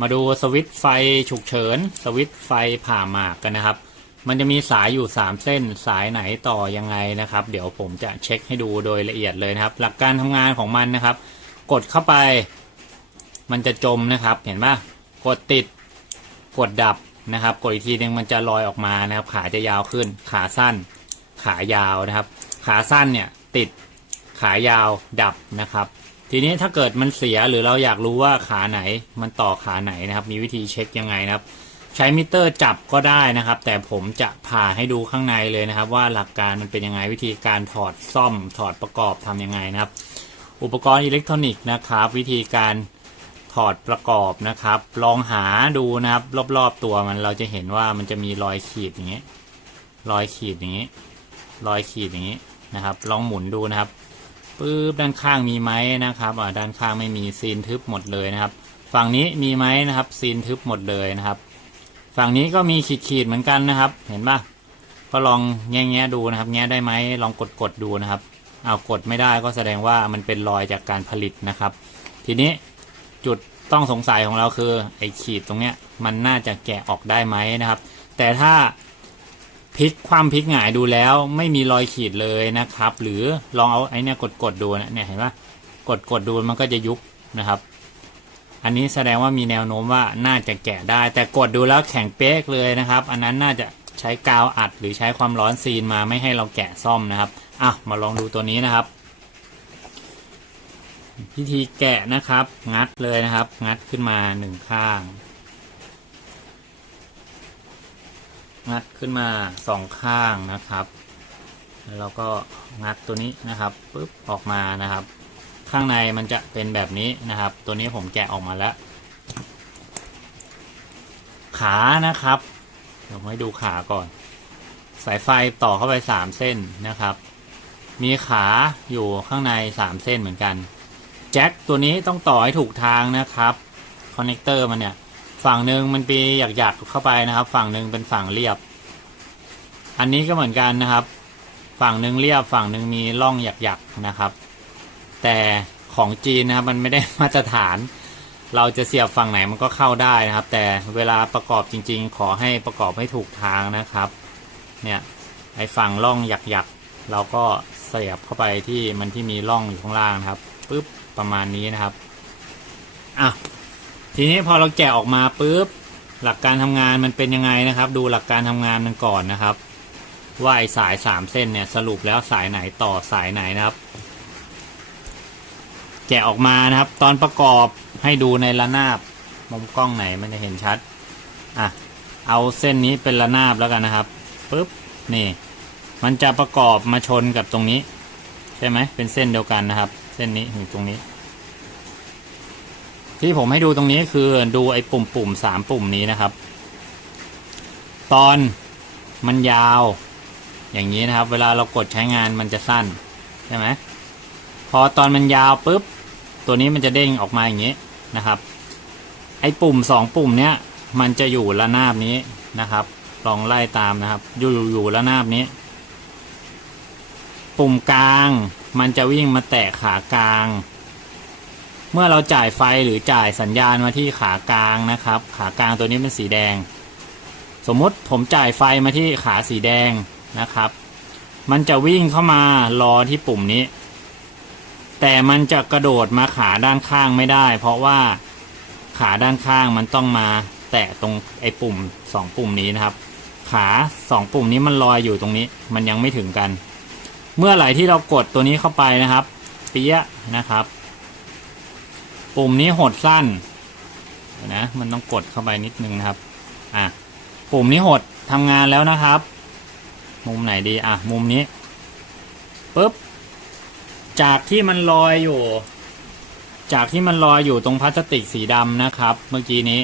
มาดูสวิตช์ไฟฉุกเฉิน สวิตช์ไฟผ่าหมากกันนะครับ มันจะมีสายอยู่ 3 เส้นสายไหนต่อยังไงนะครับ เดี๋ยวผมจะเช็คให้ดูโดยละเอียดเลยนะครับ หลักการทำงานของมันนะครับ กดเข้าไป มันจะจมนะครับ เห็นปะกดติดกดดับนะครับ กดอีกทีนึงมันจะลอยออกมานะครับ ขาจะยาวขึ้น ขาสั้น ขายาวนะครับ ขาสั้นเนี่ยติดขายาวดับนะครับ ทีนี้ถ้าเกิดมันเสียหรือเราอยากรู้ว่าขาไหนมันต่อขาไหนนะครับ มีวิธีเช็คยังไงนะครับ ใช้มิเตอร์จับก็ได้นะครับ แต่ผมจะผ่าให้ดูข้างในเลยนะครับ ว่าหลักการมันเป็นยังไงวิธีการถอดซ่อมถอดประกอบทำยังไงนะครับ อุปกรณ์อิเล็กทรอนิกส์นะครับ วิธีการถอดประกอบนะครับ ลองหาดูนะครับ รอบๆตัวมันเราจะเห็นว่ามันจะมีรอยขีดอย่างนี้รอยขีดอย่างนี้รอยขีดอย่างนี้นะครับ ลองหมุนดูนะครับ ปึ๊บด้านข้างมีไหมนะครับอ่าด้านข้างไม่มีซีนทึบหมดเลยนะครับ ฝั่งนี้มีไหมนะครับซีนทึบหมดเลยนะครับ ฝั่งนี้ก็มีขีดขีดเหมือนกันนะครับ เห็นปะก็ลองแง่แง่ดูนะครับ แง่ได้ไหมลองกดกดดูนะครับเอากดไม่ได้ก็แสดงว่ามันเป็นรอยจากการผลิตนะครับ ทีนี้จุดต้องสงสัยของเราคือไอ้ขีดตรงเนี้ยมันน่าจะแกะออกได้ไหมนะครับ แต่ถ้า พลิกความพลิกหงายดูแล้วไม่มีรอยขีดเลยนะครับ หรือลองเอาไอ้นี่กดกดๆดูนะเนี่ยเห็นปะกดกดๆดูมันก็จะยุบนะครับ อันนี้แสดงว่ามีแนวโน้มว่าน่าจะแกะได้ แต่กดดูแล้วแข็งเป๊กเลยนะครับ อันนั้นน่าจะใช้กาวอัดหรือใช้ความร้อนซีนมาไม่ให้เราแกะซ่อมนะครับอะมาลองดูตัวนี้นะครับพิธีแกะนะครับ งัดเลยนะครับ งัดขึ้นมาหนึ่งข้าง งัดขึ้นมาสองข้างนะครับ แล้วเราก็งัดตัวนี้นะครับปุ๊บออกมานะครับ ข้างในมันจะเป็นแบบนี้นะครับ ตัวนี้ผมแกะออกมาแล้ว ขานะครับเดี๋ยวมให้ดูขาก่อน สายไฟต่อเข้าไปสามเส้นนะครับ มีขาอยู่ข้างในสามเส้นเหมือนกัน แจ็คตัวนี้ต้องต่อให้ถูกทางนะครับคอนเนคเตอร์มันเนี่ย ฝั่งหนึ่งมันปีหยักๆเข้าไปนะครับ ฝั่งหนึ่งเป็นฝั่งเรียบ อันนี้ก็เหมือนกันนะครับ ฝั่งหนึ่งเรียบฝั่งหนึ่งมีร่องหยักๆนะครับ แต่ของจีนนะครับมันไม่ได้มาตรฐาน เราจะเสียบฝั่งไหนมันก็เข้าได้นะครับ แต่เวลาประกอบจริง ๆ ขอให้ประกอบให้ถูกทางนะครับ เนี่ยไอ้ฝั่งร่องหยักๆเราก็เสียบเข้าไปที่มันที่มีร่องอยู่ข้างล่างนะครับปุ๊บประมาณนี้นะครับอะ ทีนี้พอเราแกะออกมาปุ๊บหลักการทำงานมันเป็นยังไงนะครับ ดูหลักการทำงานมันก่อนนะครับว่าไอสายสามเส้นเนี่ยสรุปแล้วสายไหนต่อสายไหนนะครับ แกะออกมานะครับ ตอนประกอบให้ดูในระนาบมุมกล้องไหนมันจะเห็นชัดอะเอาเส้นนี้เป็นระนาบแล้วกันนะครับปุ๊บนี่ มันจะประกอบมาชนกับตรงนี้ ใช่ไหมเป็นเส้นเดียวกันนะครับ เส้นนี้ถึงตรงนี้ ที่ผมให้ดูตรงนี้คือดูไอ้ปุ่มปุ่มสามปุ่มนี้นะครับ ตอนมันยาว อย่างนี้นะครับ เวลาเรากดใช้งานมันจะสั้นใช่ไหมพอตอนมันยาวปุ๊บ ตัวนี้มันจะเด้งออกมาอย่างนี้นะครับ ไอ้ปุ่มสองปุ่มเนี้ยมันจะอยู่ระนาบนี้นะครับ ลองไล่ตามนะครับ อยู่อยู่ระนาบนี้ ปุ่มกลาง มันจะวิ่งมาแตะขากลาง เมื่อเราจ่ายไฟหรือจ่ายสัญญาณมาที่ขากลางนะครับ ขากลางตัวนี้เป็นสีแดง สมมติผมจ่ายไฟมาที่ขาสีแดงนะครับ มันจะวิ่งเข้ามารอที่ปุ่มนี้ แต่มันจะกระโดดมาขาด้านข้างไม่ได้ เพราะว่าขาด้านข้างมันต้องมาแตะตรงไอ้ปุ่มสองปุ่มนี้นะครับ ขาสองปุ่มนี้มันลอยอยู่ตรงนี้ มันยังไม่ถึงกัน เมื่อไหร่ที่เรากดตัวนี้เข้าไปนะครับ เปี้ยนะครับ ปุ่มนี้หดสั้นนะมันต้องกดเข้าไปนิดนึงนะครับอะปุ่มนี้หดทำงานแล้วนะครับ มุมไหนดีอะมุมนี้ปุ๊บจากที่มันลอยอยู่ จากที่มันลอยอยู่ตรงพลาสติกสีดำนะครับ เมื่อกี้นี้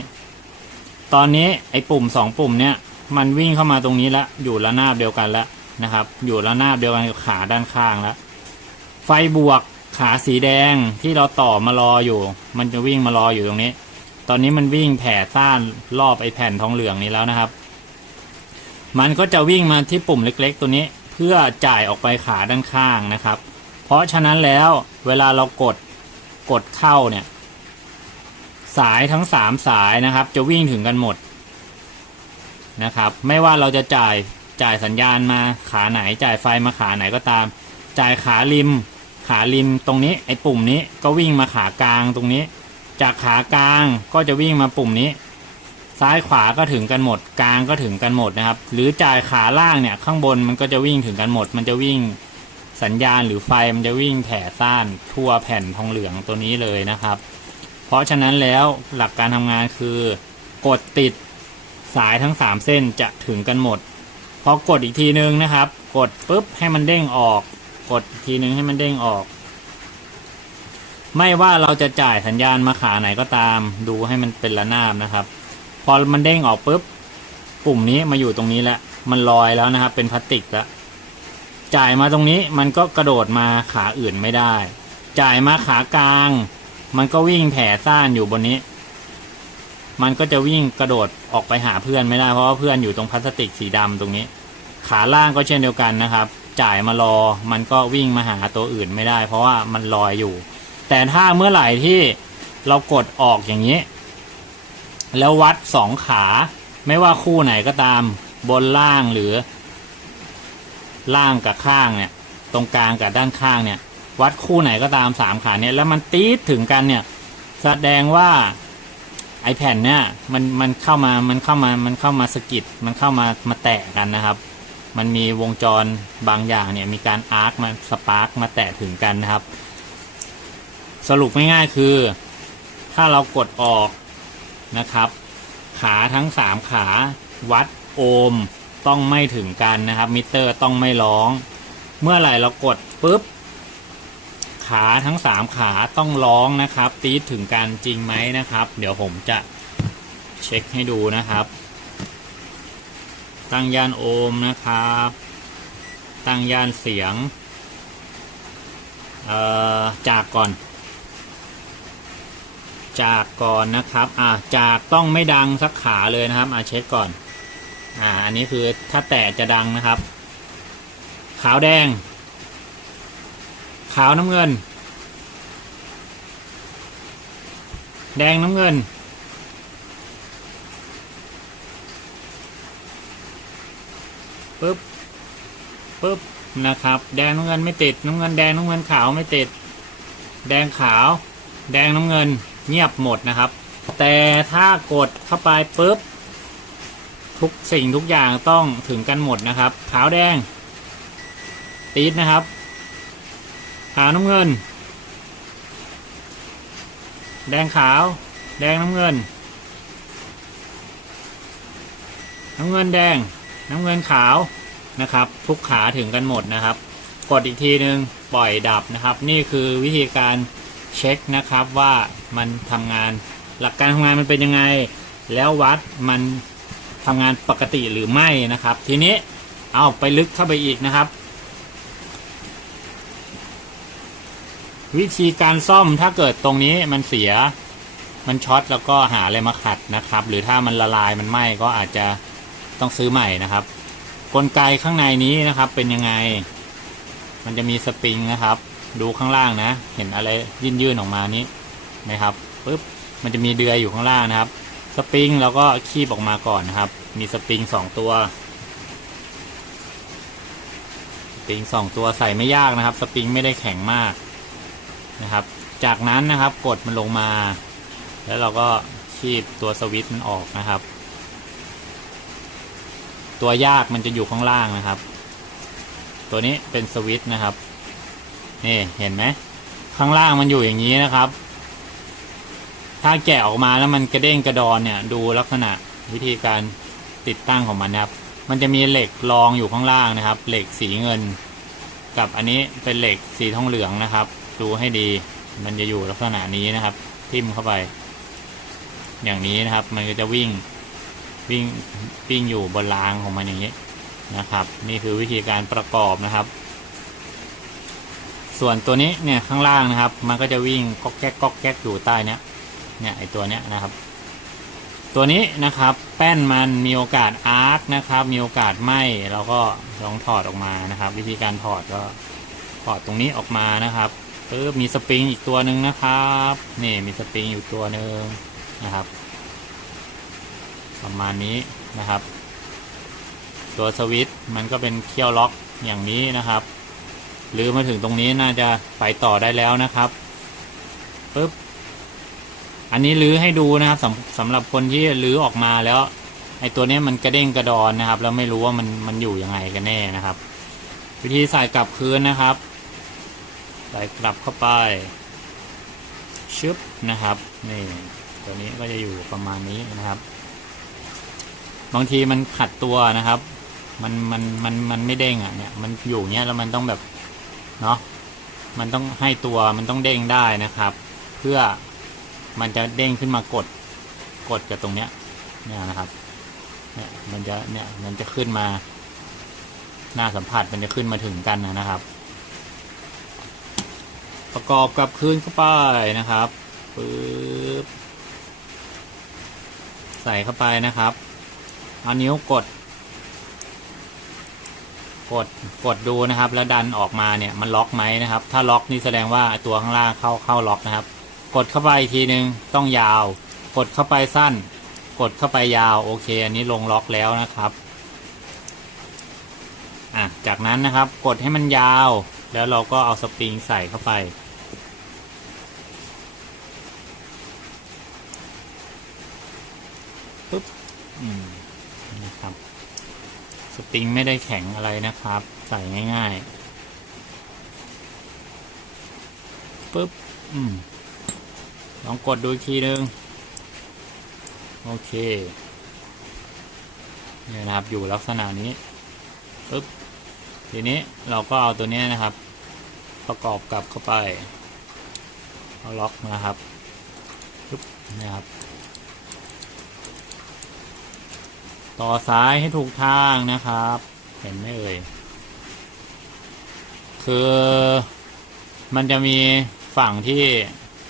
ตอนนี้ไอ้ปุ่มสองปุ่มเนี้ยมันวิ่งเข้ามาตรงนี้แล้วอยู่ระนาบเดียวกันแล้วนะครับ อยู่ระนาบเดียวกันกับขาด้านข้างแล้วไฟบวก ขาสีแดงที่เราต่อมารออยู่ มันจะวิ่งมารออยู่ตรงนี้ ตอนนี้มันวิ่งแผ่ซ่านรอบไอแผ่นทองเหลืองนี้แล้วนะครับ มันก็จะวิ่งมาที่ปุ่มเล็ก ๆ ตัวนี้เพื่อจ่ายออกไปขาด้านข้างนะครับ เพราะฉะนั้นแล้วเวลาเรากดกดเข้าเนี่ย สายทั้งสามสายนะครับ จะวิ่งถึงกันหมดนะครับ ไม่ว่าเราจะจ่ายจ่ายสัญญาณมาขาไหนจ่ายไฟมาขาไหนก็ตาม จ่ายขาริม ขาริมตรงนี้ไอ้ปุ่มนี้ก็วิ่งมาขากลางตรงนี้ จากขากลางก็จะวิ่งมาปุ่มนี้ ซ้ายขวาก็ถึงกันหมด กลางก็ถึงกันหมดนะครับ หรือจ่ายขาล่างเนี่ยข้างบนมันก็จะวิ่งถึงกันหมด มันจะวิ่งสัญญาณหรือไฟมันจะวิ่งแผ่ซ่านทั่วแผ่นทองเหลืองตัวนี้เลยนะครับ เพราะฉะนั้นแล้วหลักการทำงานคือกดติดสายทั้ง 3 เส้นจะถึงกันหมดพอกดอีกทีนึงนะครับ กดปุ๊บให้มันเด้งออก กดอีกทีนึงให้มันเด้งออก ไม่ว่าเราจะจ่ายสัญญาณมาขาไหนก็ตาม ดูให้มันเป็นระนาบนะครับ พอมันเด้งออกปุ๊บปุ่มนี้มาอยู่ตรงนี้แล้วมันลอยแล้วนะครับ เป็นพลาสติกแล้วจ่ายมาตรงนี้มันก็กระโดดมาขาอื่นไม่ได้ จ่ายมาขากลาง มันก็วิ่งแผ่ซ่านอยู่บนนี้ มันก็จะวิ่งกระโดดออกไปหาเพื่อนไม่ได้เพราะว่าเพื่อนอยู่ตรงพลาสติกสีดำตรงนี้ ขาล่างก็เช่นเดียวกันนะครับ จ่ายมารอ มันก็วิ่งมาหาตัวอื่นไม่ได้ เพราะว่ามันลอยอยู่ แต่ถ้าเมื่อไหร่ที่เรากดออกอย่างนี้ แล้ววัดสองขา ไม่ว่าคู่ไหนก็ตาม บนล่างหรือ ล่างกับข้างเนี่ย ตรงกลางกับด้านข้างเนี่ย วัดคู่ไหนก็ตามสามขาเนี่ย แล้วมันตีดถึงกันเนี่ย แสดงว่าไอแผ่นเนี่ยมันมันเข้ามามันเข้ามามันเข้ามาสกิดมันเข้ามามาแตะกันนะครับ มันมีวงจรบางอย่างเนี่ยมีการอาร์คมาสปาร์กมาแตะถึงกันนะครับ สรุปง่ายๆคือ ถ้าเรากดออกนะครับ ขาทั้งสามขาวัดโอห์มต้องไม่ถึงกันนะครับ มิเตอร์ต้องไม่ร้อง เมื่อไหร่เรากดปุ๊บ ขาทั้งสามขาต้องร้องนะครับ ตีถึงกันจริงไหมนะครับ เดี๋ยวผมจะเช็คให้ดูนะครับ ตั้งย่านโอห์มนะครับ ตั้งย่านเสียงเอ่อจากก่อน จากก่อนนะครับอ่าจากต้องไม่ดังสักขาเลยนะครับอ่าเช็คก่อนอ่าอันนี้คือถ้าแตะจะดังนะครับ ขาวแดง ขาวน้ำเงิน แดงน้ำเงิน ปึ๊บปึ๊บนะครับ แดงน้ำเงินไม่ติดน้ำเงินแดงน้ำเงินขาวไม่ติด แดงขาว แดงน้ำเงินเงียบหมดนะครับ แต่ถ้ากดเข้าไปปุ๊บทุกสิ่งทุกอย่างต้องถึงกันหมดนะครับ ขาวแดงตีดนะครับ ขาวน้ำเงิน แดงขาว แดงน้ำเงิน น้ำเงินแดง น้ำเงินขาวนะครับ ทุกขาถึงกันหมดนะครับ กดอีกทีหนึ่งปล่อยดับนะครับ นี่คือวิธีการเช็คนะครับว่ามันทำงาน หลักการทำงานมันเป็นยังไง แล้ววัดมันทำงานปกติหรือไม่นะครับ ทีนี้เอาไปลึกเข้าไปอีกนะครับ วิธีการซ่อมถ้าเกิดตรงนี้มันเสียมันช็อตแล้วก็หาอะไรมาขัดนะครับ หรือถ้ามันละลายมันไหม้ก็อาจจะ ต้องซื้อใหม่นะครับ กลไกข้างในนี้นะครับ เป็นยังไง มันจะมีสปริงนะครับ ดูข้างล่างนะ เห็นอะไรยื่นๆออกมานี้นะครับปุ๊บมันจะมีเดือยอยู่ข้างล่างนะครับ สปริงเราก็คีบออกมาก่อนนะครับ มีสปริงสองตัวสปริงสองตัวใส่ไม่ยากนะครับ สปริงไม่ได้แข็งมากนะครับ จากนั้นนะครับกดมันลงมา แล้วเราก็คีบตัวสวิตช์มันออกนะครับ ตัวยากมันจะอยู่ข้างล่างนะครับ ตัวนี้เป็นสวิตช์นะครับ นี่เห็นไหมข้างล่างมันอยู่อย่างนี้นะครับ ถ้าแกะออกมาแล้วมันกระเด้งกระดอนเนี่ย ดูลักษณะวิธีการติดตั้งของมันนะครับ มันจะมีเหล็กรองอยู่ข้างล่างนะครับ เหล็กสีเงิน กับอันนี้เป็นเหล็กสีทองเหลืองนะครับ ดูให้ดี มันจะอยู่ลักษณะนี้นะครับ ทิ่มเข้าไป อย่างนี้นะครับ มันก็จะวิ่ง วิ่งวิ่งอยู่บนรางของมันอย่างนี้นะครับ นี่คือวิธีการประกอบนะครับ ส่วนตัวนี้เนี่ยข้างล่างนะครับ มันก็จะวิ่งก๊อกแก๊กก๊อกแก๊กอยู่ใต้เนี้ยเนี่ยไอตัวเนี้ยนะครับ ตัวนี้นะครับแป้นมันมีโอกาสอาร์คนะครับ มีโอกาสไหมเราก็ลองถอดออกมานะครับ วิธีการถอดก็ถอดตรงนี้ออกมานะครับปึ๊บมีสปริงอีกตัวหนึ่งนะครับ นี่มีสปริงอยู่ตัวหนึ่งนะครับ ประมาณนี้นะครับ ตัวสวิตช์มันก็เป็นเคี่ยวล็อกอย่างนี้นะครับหรือมาถึงตรงนี้น่าจะไปต่อได้แล้วนะครับปึ๊บอันนี้ลื้อให้ดูนะครับสำสำหรับคนที่ลื้อออกมาแล้วไอตัวนี้มันกระเด้งกระดอนนะครับ แล้วไม่รู้ว่ามันมันอยู่ยังไงกันแน่นะครับ วิธีใส่กลับคืนนะครับใส่กลับเข้าไปชึบนะครับนี่ตัวนี้ก็จะอยู่ประมาณนี้นะครับ บางทีมันขัดตัวนะครับ มันมันมันมันไม่เด้งอะเนี่ยมันอยู่เนี้ยแล้วมันต้องแบบเนาะมันต้องให้ตัวมันต้องเด้งได้นะครับ เพื่อมันจะเด้งขึ้นมากดกดกับตรงเนี้ยเนี่ยนะครับเนี่ยมันจะเนี่ยมันจะขึ้นมา หน้าสัมผัสมันจะขึ้นมาถึงกันนะครับ ประกอบกับคืนเข้าไปนะครับปึ๊บใส่เข้าไปนะครับ เอานิ้วกด กดกดดูนะครับ แล้วดันออกมาเนี่ยมันล็อกไหมนะครับ ถ้าล็อกนี่แสดงว่าตัวข้างล่างเข้าเข้าล็อกนะครับ กดเข้าไปอีกทีนึงต้องยาว กดเข้าไปสั้น กดเข้าไปยาวโอเค อันนี้ลงล็อกแล้วนะครับอะจากนั้นนะครับกดให้มันยาว แล้วเราก็เอาสปริงใส่เข้าไปปุ๊บอืมนะครับ สปริงไม่ได้แข็งอะไรนะครับ ใส่ง่ายๆปุ๊บอืมลองกดดูอีกทีนึง โอเคเนี่ยนะครับอยู่ลักษณะนี้ปุ๊บทีนี้เราก็เอาตัวนี้นะครับ ประกอบกลับเข้าไปเอาล็อกนะครับปุ๊บนะครับ ต่อซ้ายให้ถูกทางนะครับ เห็นไหมเอ่ย คือมันจะมีฝั่งที่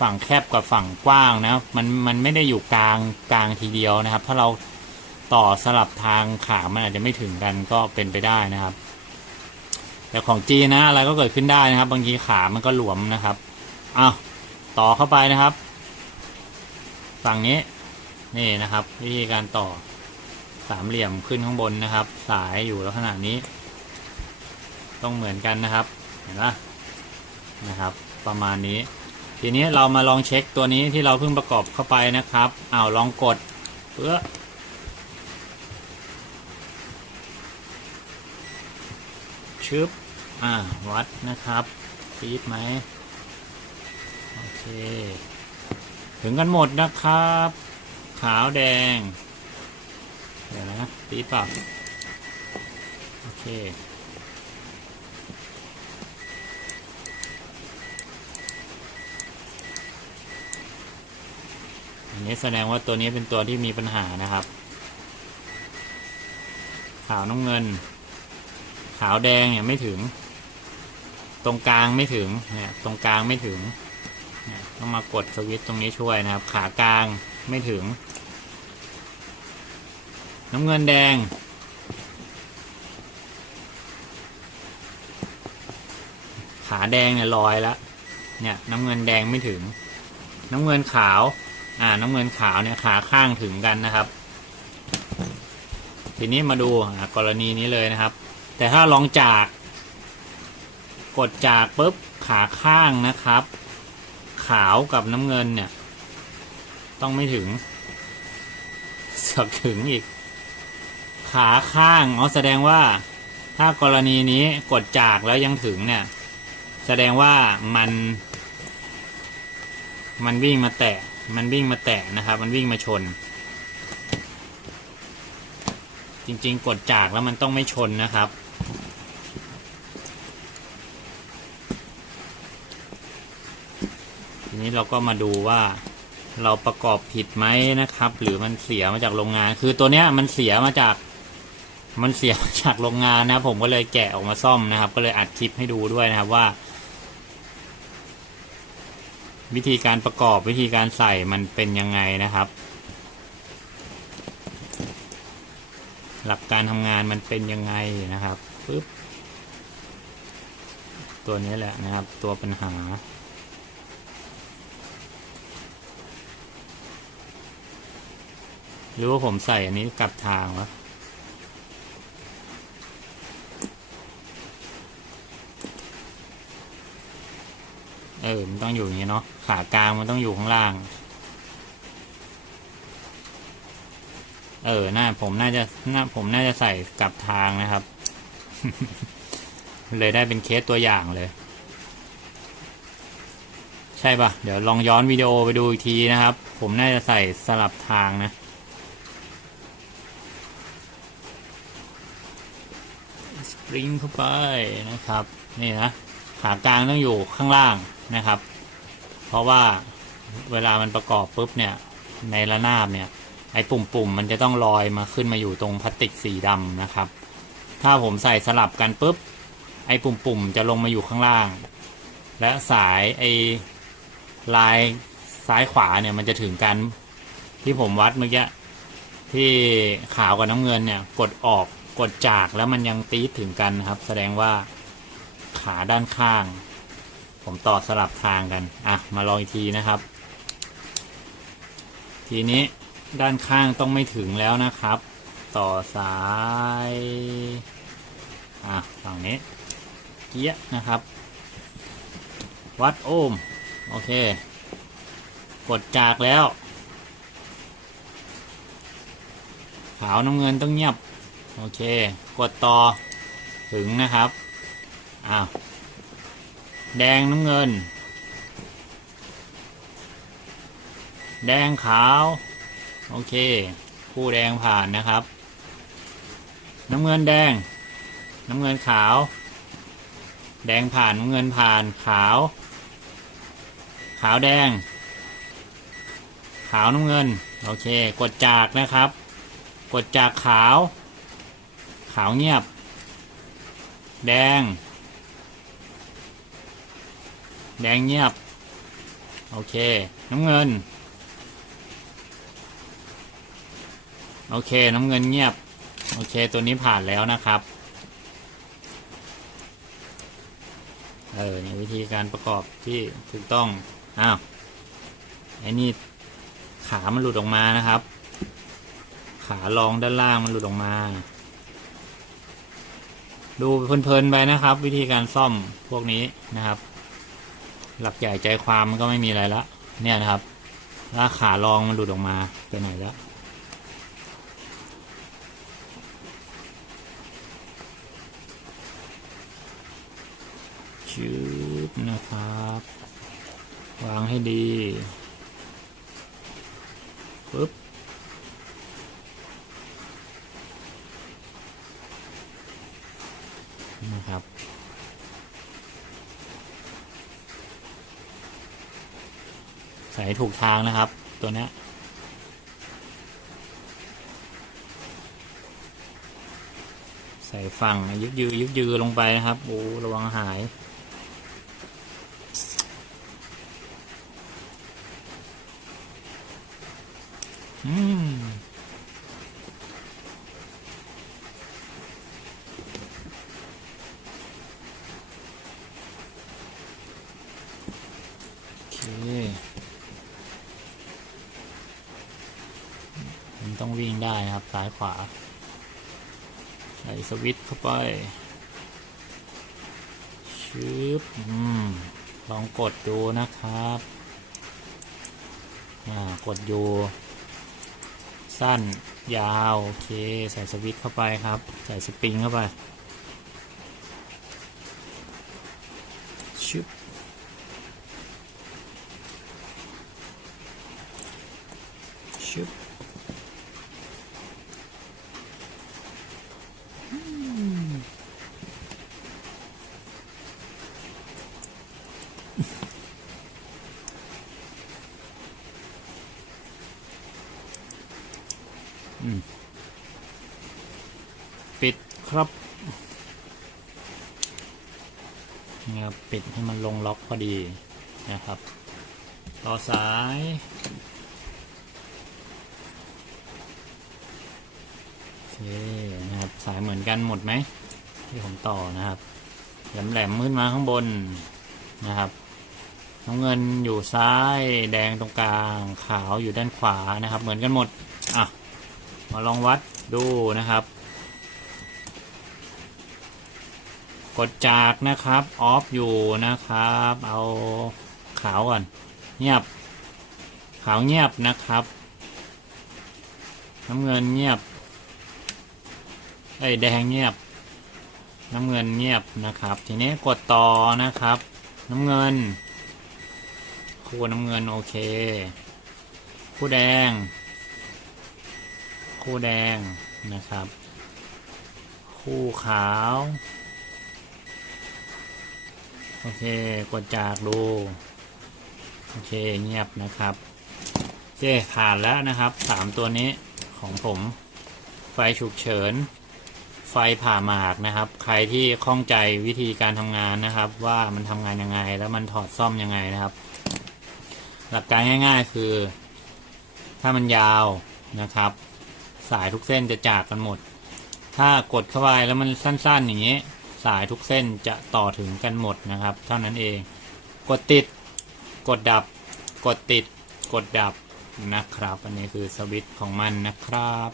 ฝั่งแคบกับฝั่งกว้างนะมันมันไม่ได้อยู่กลางกลางทีเดียวนะครับ ถ้าเราต่อสลับทางขามันอาจจะไม่ถึงกันก็เป็นไปได้นะครับ แต่ของจีนนะอะไรก็เกิดขึ้นได้นะครับ บางทีขามันก็หลวมนะครับอ้าวต่อเข้าไปนะครับ ฝั่งนี้นี่นะครับ วิธีการต่อ สามเหลี่ยมขึ้นข้างบนนะครับ สายอยู่ลักษณะนี้ ต้องเหมือนกันนะครับ เห็นปะนะครับ ประมาณนี้ ทีนี้เรามาลองเช็คตัวนี้ที่เราเพิ่งประกอบเข้าไปนะครับอ้าวลองกดเพื่อชึบอ่าวัดนะครับปีดไหมโอเค ถึงกันหมดนะครับ ขาวแดง เดี๋ยวนะปีดเปล่าโอเคอันนี้แสดงว่าตัวนี้เป็นตัวที่มีปัญหานะครับ ขาวน้ำเงิน ขาวแดงเนี่ยไม่ถึง ตรงกลางไม่ถึงเนี่ยตรงกลางไม่ถึงต้องมากดสวิตช์ตรงนี้ช่วยนะครับ ขากลางไม่ถึง น้ำเงินแดง ขาแดงเนี่ยลอยแล้วเนี่ยน้ำเงินแดงไม่ถึง น้ำเงินขาว อ่า น้ำเงินขาวเนี่ยขาข้างถึงกันนะครับ ทีนี้มาดูกรณีนี้เลยนะครับ แต่ถ้าลองจาก กดจากปุ๊บขาข้างนะครับ ขาวกับน้ำเงินเนี่ย ต้องไม่ถึงสักถึงอีก ขาข้างอ๋อแสดงว่าถ้ากรณีนี้กดจากแล้วยังถึงเนี่ย แสดงว่ามัน มันวิ่งมาแตะ มันวิ่งมาแตะนะครับ มันวิ่งมาชน จริงๆ กดจากแล้วมันต้องไม่ชนนะครับทีนี้เราก็มาดูว่าเราประกอบผิดไหมนะครับ หรือมันเสียมาจากโรงงาน คือตัวเนี้ยมันเสียมาจาก มันเสียจากโรงงานนะครับผมก็เลยแกะออกมาซ่อมนะครับ ก็เลยอัดคลิปให้ดูด้วยนะครับว่า วิธีการประกอบวิธีการใส่มันเป็นยังไงนะครับ หลักการทำงานมันเป็นยังไงนะครับปึ๊บตัวนี้แหละนะครับ ตัวปัญหาหรือว่าผมใส่อันนี้กลับทางวะ ออมันต้องอยู่อย่างนี้เนาะขากลางมันต้องอยู่ข้างล่าง เออหน่าผมน่าจะหน่าผมน่าจะใส่กลับทางนะครับ เลยได้เป็นเคสตัวอย่างเลย ใช่ปะเดี๋ยวลองย้อนวิดีโอไปดูอีกทีนะครับ ผมน่าจะใส่สลับทางนะสปริงเข้าไปนะครับ นี่นะ ขากลางต้องอยู่ข้างล่างนะครับ เพราะว่าเวลามันประกอบปุ๊บเนี่ยในระนาบเนี่ยไอ้ปุ่มๆมันจะต้องลอยมาขึ้นมาอยู่ตรงพลาสติกสีดำนะครับ ถ้าผมใส่สลับกันปุ๊บไอ้ปุ่มๆจะลงมาอยู่ข้างล่าง และสายไอ้ลายซ้ายขวาเนี่ยมันจะถึงกันที่ผมวัดเมื่อกี้ที่ขาวกับน้ำเงินเนี่ยกดออกกดจากแล้วมันยังตีถึงกันครับ แสดงว่า ขาด้านข้าง ผมต่อสลับทางกัน อะ มาลองอีกทีนะครับ ทีนี้ด้านข้างต้องไม่ถึงแล้วนะครับ ต่อสาย อะฝั่งนี้ เกี้ยนะครับ วัดโอห์มโอเค กดจากแล้ว ขาวน้ำเงินต้องเงียบ โอเค กดต่อถึงนะครับ อ้าวแดงน้ำเงิน แดงขาว โอเค คู่แดงผ่านนะครับ น้ำเงินแดง น้ำเงินขาว แดงผ่านน้ำเงินผ่านขาว ขาวแดง ขาวน้ำเงิน โอเค กดจากนะครับ กดจากขาว ขาวเงียบ แดง แดงเงียบ โอเค น้ำเงิน โอเค น้ำเงินเงียบ โอเค ตัวนี้ผ่านแล้วนะครับ เออนี่วิธีการประกอบที่ถูกต้อง อ้าว ไอ้นี่ขา มันหลุดออกมานะครับ ขารองด้านล่างมันหลุดออกมา ดูเพลินๆไปนะครับ วิธีการซ่อมพวกนี้นะครับ หลักใหญ่ใจความมันก็ไม่มีอะไรละเนี่ยนะครับล้วขารองมันหลุดออกมาไปไหนแล้วชืบนะครับ วางให้ดีปึ๊บนะครับ ใส่ให้ถูกทางนะครับ ตัวนี้ใส่ฝั่งยึกยือยึกยือลงไปนะครับโอ้ระวังหายอืมโอเค มัน ต้องวิ่งได้นะครับ ซ้ายขวาใส่สวิตช์เข้าไปชึบอืมลองกดดูนะครับอ่ากดอยู่ สั้นยาว โอเค ใส่สวิตช์เข้าไปครับ ใส่สปริงเข้าไปชึบ ชึบ ปิด ครับนี่ครับปิดให้มันลงล็อกพอดีนะครับ ต่อสาย โอเคนะครับ สายเหมือนกันหมดไหมที่ผมต่อนะครับ แหลมๆขึ้นมาข้างบนนะครับน้ำเงินอยู่ซ้ายแดงตรงกลางขาวอยู่ด้านขวานะครับ เหมือนกันหมดอะมาลองวัดดูนะครับ กดจากนะครับออฟอยู่นะครับ เอาขาวก่อนเงียบ ขาวเงียบนะครับน้ำเงินเงียบเอ้แดงเงียบ น้ำเงินเงียบนะครับ ทีนี้กดต่อนะครับ น้ำเงิน คู่น้ำเงินโอเค คู่แดง คู่แดงนะครับ คู่ขาว โอเค กดจากดู โอเค เงียบนะครับโอเคผ่านแล้วนะครับสามตัวนี้ของผม ไฟฉุกเฉิน ไฟผ่าหมากนะครับ ใครที่ข้องใจวิธีการทำงานนะครับ ว่ามันทำงานยังไง แล้วมันถอดซ่อมยังไงนะครับ หลักการง่าย ๆ คือ ถ้ามันยาวนะครับ สายทุกเส้นจะจากกันหมด ถ้ากดเข้าไปแล้วมันสั้น ๆ อย่างนี้ สายทุกเส้นจะต่อถึงกันหมดนะครับ เท่านั้นเอง กดติด กดดับ กดติด กดดับนะครับ อันนี้คือสวิตช์ของมันนะครับ